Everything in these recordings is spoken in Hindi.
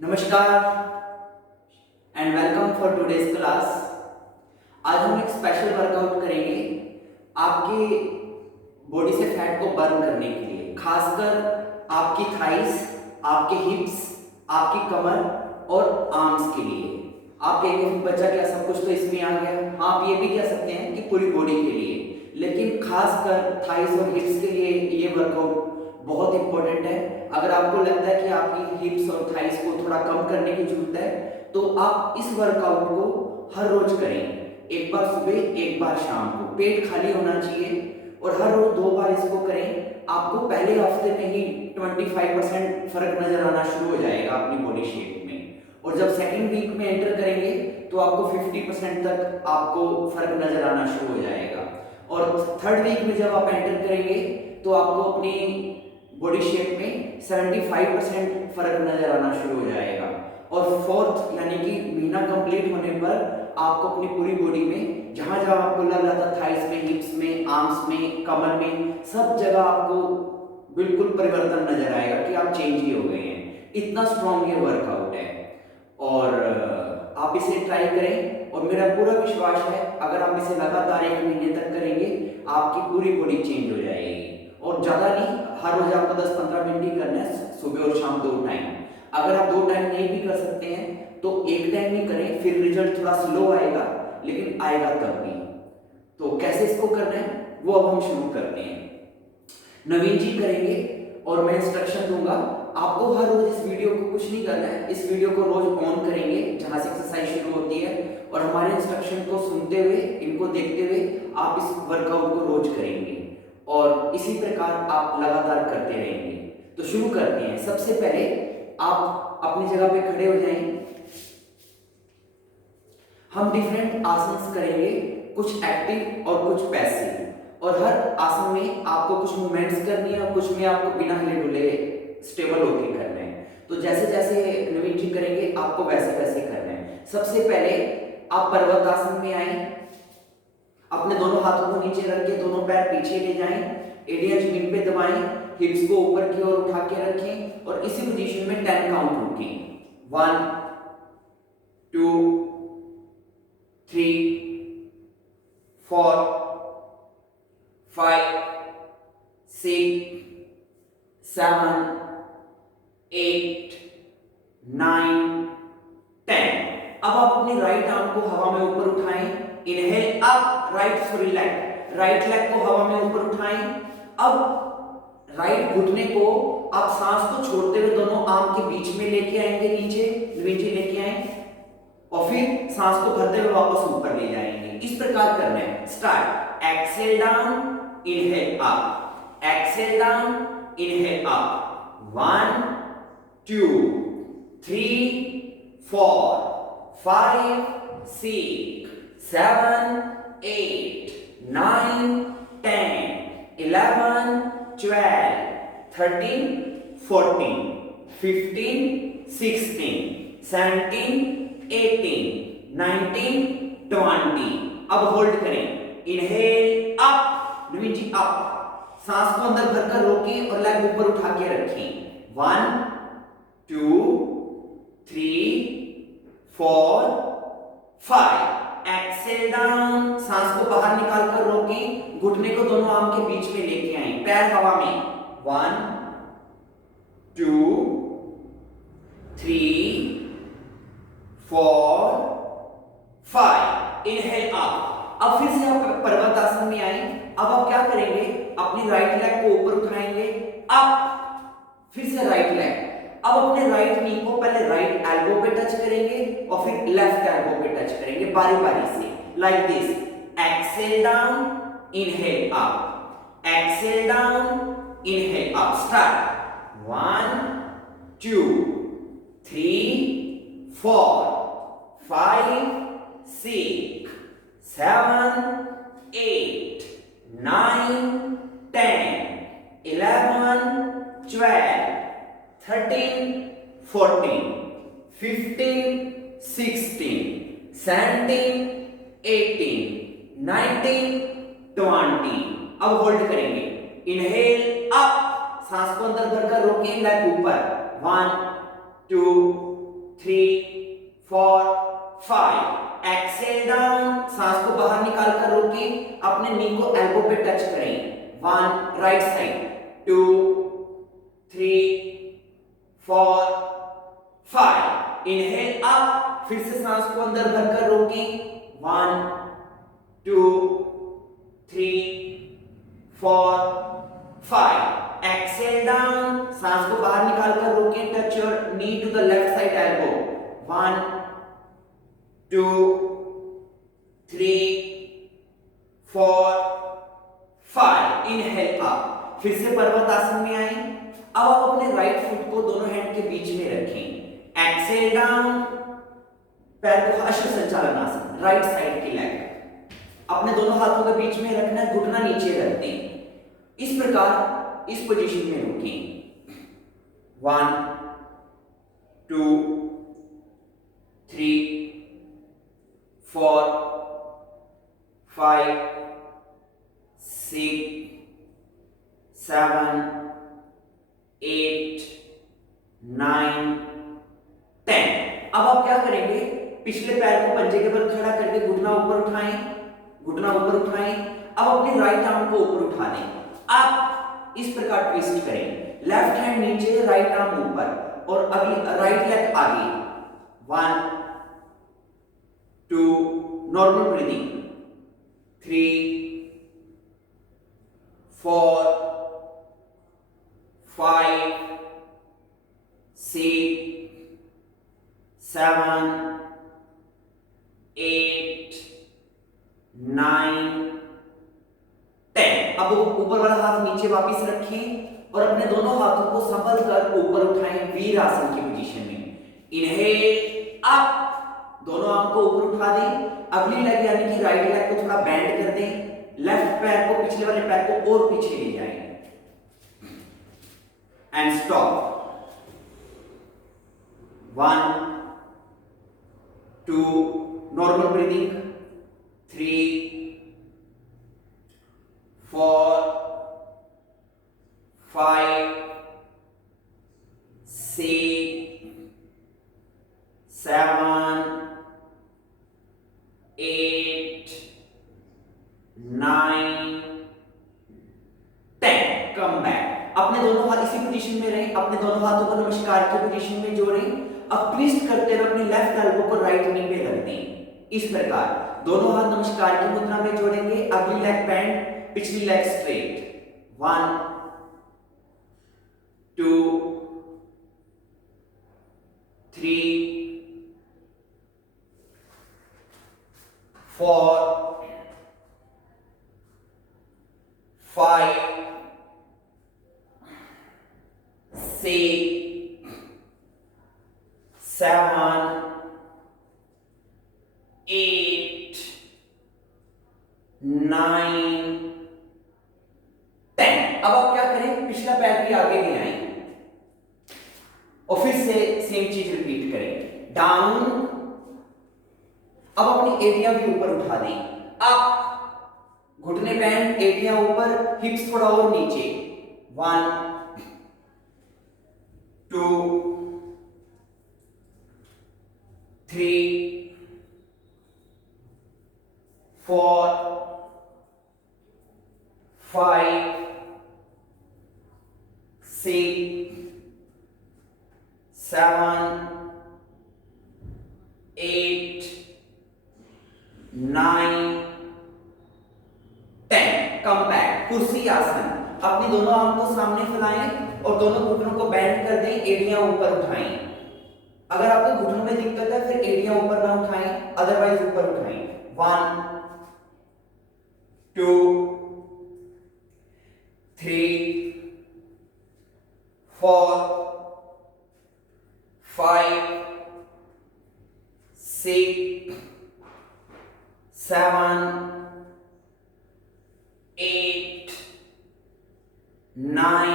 नमस्कार and welcome for today's class. आज हम एक स्पेशल वर्कआउट करेंगे आपके बॉडी से फैट को बर्न करने के लिए, खासकर आपकी थाइस, आपके हिप्स, आपकी कमर और आर्म्स के लिए। आप कहेंगे बच्चा क्या सब कुछ तो इसमें आ गया? हाँ, आप ये भी कह सकते हैं कि पूरी बॉडी के लिए, लेकिन खासकर थाइस और हिप्स के लिए ये वर्कआउट बहुत इंपॉर्टेंट है। अगर आपको लगता है कि आपकी हिप्स और थाइस को थोड़ा कम करने की जरूरत है तो आप इस वर्कआउट को हर रोज करें। एक बार सुबह, एक बार शाम को। पेट खाली होना चाहिए और हर रोज 2 बार इसको करें। आपको पहले हफ्ते में ही 25% फर्क नजर आना शुरू हो जाएगा अपनी बॉडी शेप में, और जब सेकेंड वीक में एंटर करेंगे तो आपको 50% तक आपको फर्क नजर आना शुरू हो जाएगा, और थर्ड वीक में जब आप एंटर करेंगे तो आपको अपनी बॉडी शेप में 75% फर्क नजर आना शुरू हो जाएगा, और फोर्थ यानी कि महीना कंप्लीट होने पर आपको अपनी पूरी बॉडी में जहां जहां आपको लग रहा था, थाइस में, हिप्स में, आर्म्स में, कमर में, सब जगह आपको बिल्कुल परिवर्तन नजर आएगा कि आप चेंज ही हो गए हैं। इतना स्ट्रॉन्ग ये वर्कआउट है और आप इसे ट्राई करें, और मेरा पूरा विश्वास है अगर आप इसे लगातार 1 महीने तक करेंगे आपकी पूरी बॉडी चेंज हो जाएगी। और ज्यादा नहीं, हर रोज आपको 10-15 मिनट ही करना है, सुबह और शाम 2 टाइम। अगर आप 2 टाइम नहीं भी कर सकते हैं तो 1 टाइम ही करें, फिर रिजल्ट थोड़ा स्लो आएगा लेकिन आएगा तब भी। तो कैसे इसको करना है वो अब हम शुरू करते हैं। नवीन जी करेंगे और मैं इंस्ट्रक्शन दूंगा। आपको हर रोज इस वीडियो को कुछ नहीं करना है, इस वीडियो को रोज ऑन करेंगे जहां से एक्सरसाइज शुरू होती है, और हमारे इंस्ट्रक्शन को सुनते हुए, इनको देखते हुए आप इस वर्कआउट को रोज करेंगे, और इसी प्रकार आप लगातार करते रहेंगे। तो शुरू करते हैं। सबसे पहले आप अपनी जगह पे खड़े हो जाएं। हम डिफरेंट आसन करेंगे, कुछ एक्टिव और कुछ पैसिव, और हर आसन में आपको कुछ मूवमेंट्स करनी है और कुछ में आपको बिना हिले डुले स्टेबल होके करना है। तो जैसे जैसे नवीन जी करेंगे आपको वैसे वैसे करना है। सबसे पहले आप पर्वत आसन में आए, अपने दोनों हाथों को नीचे रख के दोनों पैर पीछे ले जाएं, एड़ियां जमीन पे दबाएं, हिप्स को ऊपर की ओर उठा के रखें और इसी पोजीशन में 10 काउंट रुकें। 1 2 3 4 5 6 7 8 9 10। अब आप अपनी राइट आर्म को हवा में ऊपर उठाएं। इनहेल अप, राइट लेग को हवा में ऊपर उठाएं। अब राइट घुटने को आप सांस को छोड़ते हुए दोनों आर्म के बीच में लेके आएंगे, नीचे नीचे लेके आए, और फिर सांस को भरते हुए वापस ऊपर ले जाएंगे। इस प्रकार करना है। Start. Exhale down, inhale up, exhale down, inhale up. 1 2 3 4 5 6 7 8 9 10 11 12 13 14 15 16 17 18 19 20। अब होल्ड करें। इनहेल अप, नवीन जी अप, सांस को अंदर भरकर रोकें और लेग ऊपर उठा के रखें। 1 2 3 4 5। एक्सेल डाउन, सांस को बाहर निकालकर रोकें, घुटने को दोनों आर्म के बीच में लेके आए, पैर हवा में। 1 2 3 4 5। Inhale up. अब फिर से आप पर्वत आसन में आए। अब आप क्या करेंगे? अपनी राइट लेग को ऊपर उठाएंगे, अप, फिर से राइट लेग। अब अपने राइट नी को पहले राइट एल्बो पे टच करेंगे और फिर लेफ्ट एल्बो पे टच करेंगे बारी बारी से, like this. Exhale down, inhale up, exhale down, inhale up. Start. 1 2 3 4 5 6 7 8 9 10 11 12 13 14 15 16 17 18 19 20। अब होल्ड करेंगे। इनहेल अप, सांस को अंदर भरकर रोकें, लेग ऊपर। 1 2 3 4 5 एक्सेल डाउन, सांस को बाहर निकालकर रोकें, अपने नी को एल्बो पे टच करें, 1 राइट साइड, 2 3 4 5 इनहेल अप, फिर से सांस को अंदर भरकर रोकें, 1 2 3 4 5 एक्सेल डाउन, सांस को बाहर निकालकर रोकें, touch your knee to the left side elbow, 1 2 3 4 5 inhale up, फिर से पर्वत आसन में आए। अब आप अपने राइट फुट को दोनों हैंड के बीच में रखें, एक्सेल डाउन, पैर को अश्व संचालन आसन, राइट साइड की लेग अपने दोनों हाथों के बीच में रखना है, घुटना नीचे रख दें, इस प्रकार इस पोजीशन में रुकें, 1 2 3 4 5 6 7 8 9 10। अब आप क्या करेंगे, पिछले पैर को पंजे के बल खड़ा करके घुटना ऊपर उठाएं, घुटना ऊपर उठाएं। अब अपनी राइट आर्म को ऊपर उठा दें, आप इस प्रकार ट्विस्ट करें, लेफ्ट हैंड नीचे, राइट आर्म ऊपर और अगली राइट लेग आगे, 1 2 नॉर्मल ब्रीदिंग, 3 4 5 6 7 8 9 10। अब ऊपर वाला हाथ नीचे वापस रखें और अपने दोनों हाथों को संभल कर ऊपर उठाएं, वीर आसन की पोजीशन में, इनहेल अप, दोनों आर्म को ऊपर उठा दें, अगली लेग यानी कि राइट लेग को थोड़ा बेंड कर दें, लेफ्ट पैर को पिछले वाले पैर को और पीछे ले जाएं and stop, 1 2 normal breathing, 3 4 5 6 7 8 9 10। Come back, अपने दोनों हाथ इसी पोजीशन में रहें, अपने दोनों हाथों को नमस्कार की पोजीशन में जोड़ें। अब ट्विस्ट करते हुए अपने लेफ्ट एल्बो को राइट नी पे रख दें, इस प्रकार दोनों हाथ नमस्कार की मुद्रा में जोड़ेंगे, अगली लेग बेंड, पिछली लेग स्ट्रेट, 1 2 3 4 5 6 7 8 9 10। अब आप क्या करें, पिछला पैर भी आगे ले आए और फिर से सेम चीज रिपीट करें, डाउन, अब अपनी एड़ियां भी ऊपर उठा दें, अप, घुटने बैंड, एड़ियां ऊपर, हिप्स थोड़ा और नीचे, 1 2 3 4 5 6 7 8 9 10। कम बैक, कुर्सी आसन, अपनी दोनों आर्म को सामने फैलाएं और दोनों घुटनों को बेंड कर दें, एड़ियां ऊपर उठाएं। अगर आपको घुटनों में दिक्कत है फिर एड़ियां ऊपर ना उठाएं, अदरवाइज ऊपर उठाएं, 1 2 3 4 5 6 7 8 9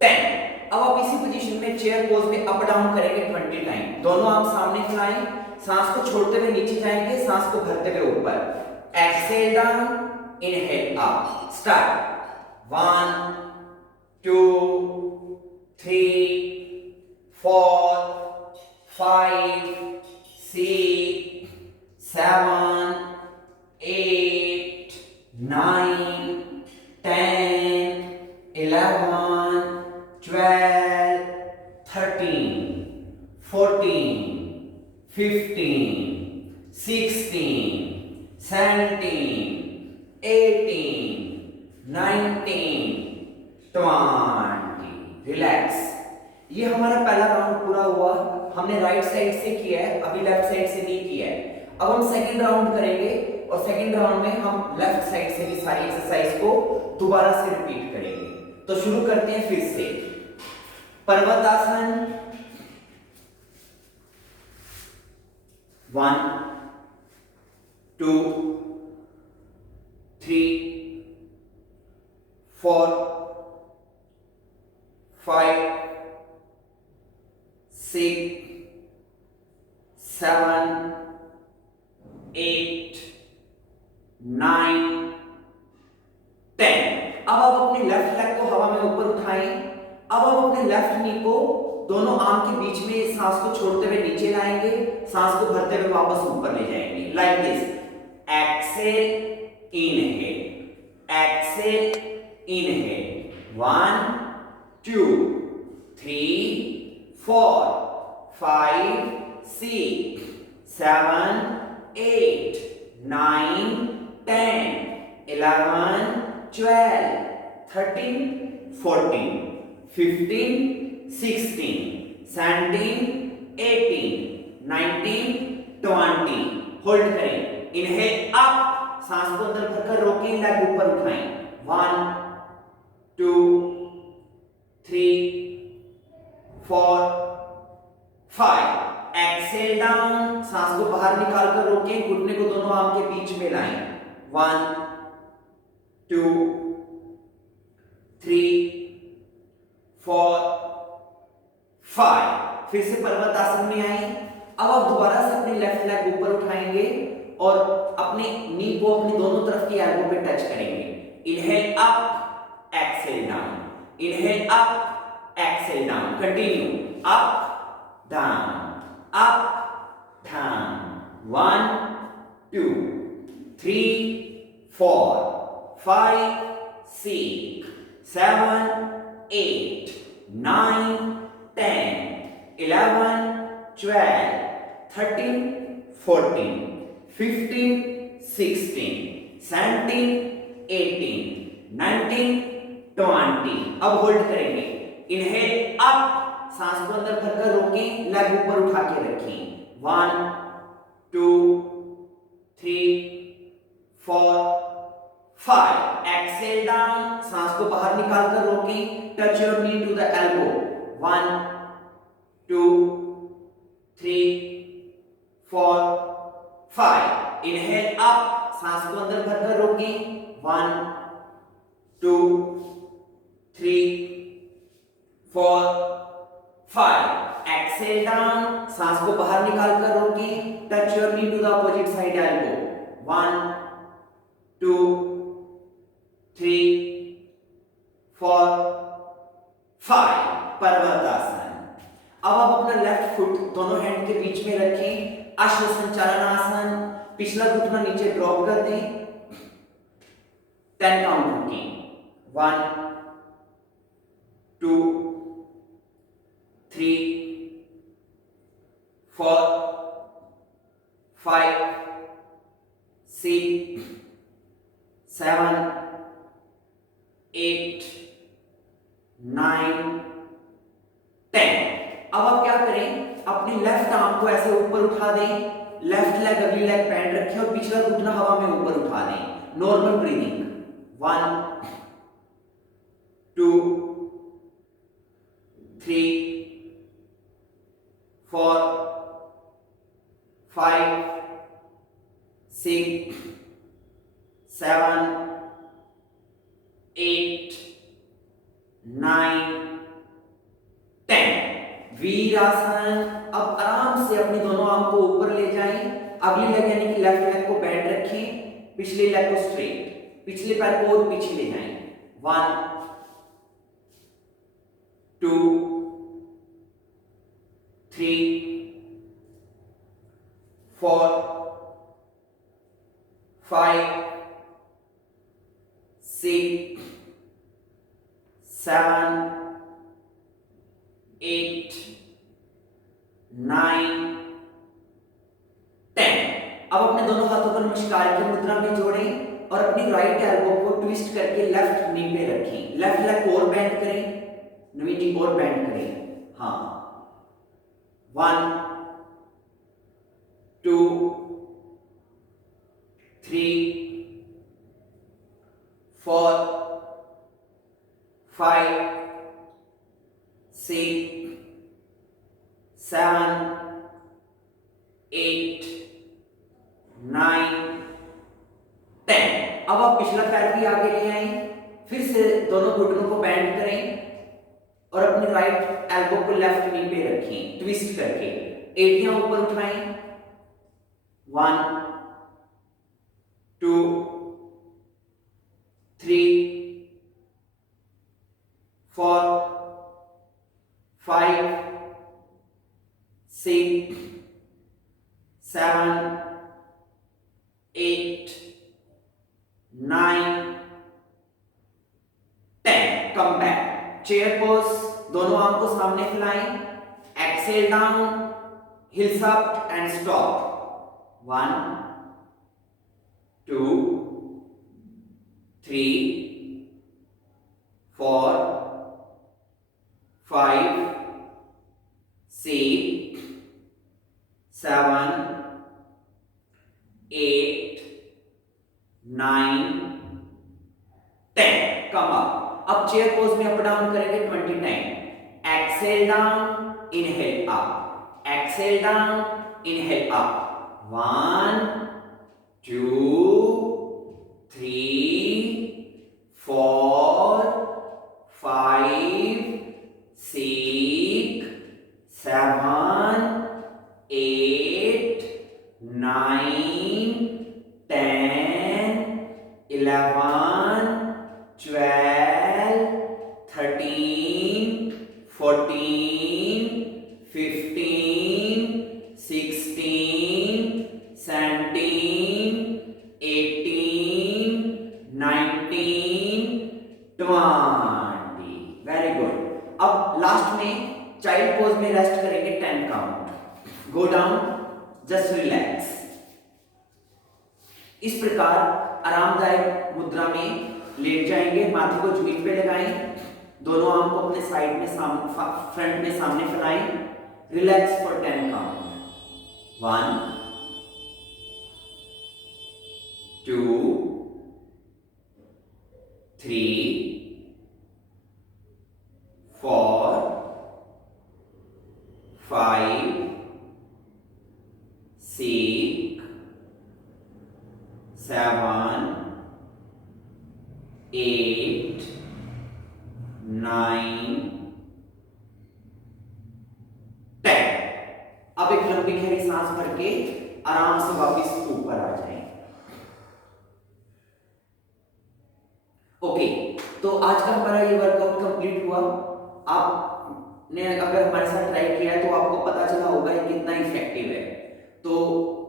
10। अब आप इसी पोजीशन में चेयर पोज में अप डाउन करेंगे 20 टाइम, दोनों आर्म सामने फैलाएं, सांस को छोड़ते हुए नीचे जाएंगे, सांस को भरते हुए ऊपर, exhale down, inhale up, start, 1 2 3 4 5, 6, 7, 8, 9, 10, 11, 12, 13, 14, 15, 16, 17, 18, 19, 20. Relax. ये हमारा पहला राउंड पूरा हुआ. हमने राइट साइड से किया है, अभी लेफ्ट साइड से नहीं किया है. अब हम सेकंड राउंड करेंगे और सेकंड राउंड में हम लेफ्ट साइड से भी सारी एक्सरसाइज को दोबारा से रिपीट करेंगे. तो शुरू करते हैं फिर से. पर्वतासन. 1, 2, 3, 4, 5, 6, 7, 8, 9, 10. अब आप अपने लेफ्ट लेग को हवा में ऊपर उठाएं. अब आप अपने लेफ्ट नी को दोनों आर्म के बीच में सांस को छोड़ते हुए नीचे लाएंगे, सांस को भरते हुए वापस ऊपर ले जाएंगे. Like this. Exhale, inhale, exhale, inhale. 1, 2, 3, 4, 5, 6, 7, 8, 9, 10, 11, 12, 13, 14, 15, 16, 17, 18, 19, 20. Hold करें. इनहेल अप, सांस को अंदर भरकर रोकें, लेग ऊपर उठाएं. 1, 2, 3, 4, 5. एक्सेल डाउन, सांस को बाहर निकालकर रोकें, घुटने को दोनों आर्म के बीच में लाएं. 1, 2, 3, 4, 5. फिर से पर्वत आसन में आए. अब आप दोबारा से अपने लेफ्ट लेग ऊपर उठाएंगे और अपने नी को अपनी दोनों तरफ की एल्बो पे टच करेंगे. Inhale up, exhale down, inhale up, exhale down. Continue. Up, down, up, down. 1, 2, 3, 4, 5, 6, 7, 8, 9, 10, 11, 12, 13, 14, 15, 16, 17, 18, 19, 20. अब होल्ड करेंगे. इनहेल अप, सांस को अंदर भरकर रोकें, लेग ऊपर उठा के रखें. 1, 2, 3, 4, 5. एक्सेल डाउन, सांस को बाहर निकालकर रोकें, touch your knee to the elbow. 1, 2, 3, 4, 5. Inhale up, सांस को अंदर भरकर रोकें. 1, 2, 3, 4, 5. एक्सेल डाउन, सांस को बाहर निकालकर रोकें, touch your knee to the opposite side elbow. 1, 2, 3, 4, 5. पर्वतासन. अब आप अपना लेफ्ट फुट दोनों हैंड के बीच में रखें. अश्व संचालन आसन. पिछला घुटना नीचे ड्रॉप कर दें. 10 काउंट रखें. 1, 2, 3, 4, 5, 6, 7, 8, 9, 10. अब आप क्या करें, अपनी लेफ्ट आर्म को ऐसे ऊपर उठा दें. लेफ्ट लेग अगली लेग पैंट रखें और पिछला घुटना हवा में ऊपर उठा दें. Normal breathing. 1, 2, 3, 4, 5, 6, 7, 8, 9, 10. वीरासन. अब आराम से अपनी दोनों आर्म को ऊपर ले जाएं. अगली लेग यानी कि लेफ्ट लेग को बेंड रखें, पिछले लेग को स्ट्रेट, पिछले पैर को और पीछे ले जाएं. 1, 2, 3, 4 5 6 7 8 9 10। अब अपने दोनों हाथों को नमस्कार की मुद्रा में जोड़ें और अपनी राइट एल्बो को ट्विस्ट करके लेफ्ट नी पे रखें। लेफ्ट लेग और बेंड करें, नवी नी और बेंड करें। हाँ, 1 2 3 4 5 6 7 8 9 10। अब आप पिछला पैर भी आगे ले आए, फिर से दोनों घुटनों को बेंड करें और अपनी राइट एल्बो को लेफ्ट नी पे रखें ट्विस्ट करके। एड़ियां ऊपर उठाएं, 1 2 3 4 5 6 7 8 9 10। कम बैक, चेयर पोज, दोनों आर्म को सामने फैलाएं, exhale down, hills up and stop. 1 2 3 4 5 6 7 8 9 10। Come up. अब चेयर पोज में अप डाउन करेंगे 20 time. Exhale down, inhale up, exhale down, inhale up. 1 2 3 4 5 6 7 8 9 10 11 12 13 14 15 16 17 18 19 20। Very good. अब लास्ट में चाइल्ड पोज में रेस्ट करेंगे 10 count. Go down, just relax. इस प्रकार आरामदायक मुद्रा में लेट जाएंगे, माथे को जमीन पे लगाएं, दोनों आर्म को अपने साइड में फ्रंट में सामने फैलाएं, रिलैक्स फॉर 10 काउंट। 1 2 3 4 5 6 7 8 9 10। अब एक लंबी गहरी सांस भर के आराम से वापस ऊपर आ जाएं। ओके, तो आज का हमारा ये वर्कआउट कंप्लीट हुआ। आपने अगर हमारे साथ ट्राई किया है तो आपको पता चला होगा कि कितना इफेक्टिव है। तो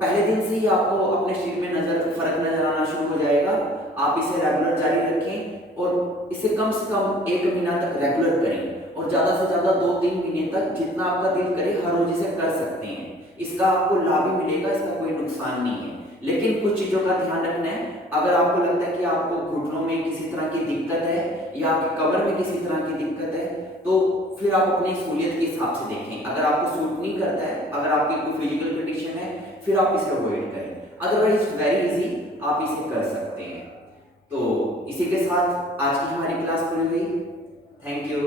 पहले दिन से ही आपको अपने शरीर में फर्क नजर आना शुरू हो जाएगा। आप इसे रेगुलर जारी रखें और इसे कम से कम 1 महीना तक रेगुलर करें और ज्यादा से ज्यादा 2-3 महीने तक जितना आपका दिल करे हर रोज इसे कर सकते हैं। इसका आपको लाभ ही मिलेगा, इसका कोई नुकसान नहीं है। लेकिन कुछ चीजों का ध्यान रखना है। अगर आपको लगता है कि आपको घुटनों में किसी तरह की दिक्कत है या आपकी कमर में किसी तरह की दिक्कत है तो फिर आप अपनी सहूलियत के हिसाब से देखें। अगर आपको सूट नहीं करता है, अगर आपकी कोई फिजिकल कंडीशन है, फिर आप इसे अवॉइड करें। अदरवाइज वेरी इजी, आप इसे कर सकते हैं। तो इसी के साथ आज की हमारी क्लास पूरी हुई। Thank you.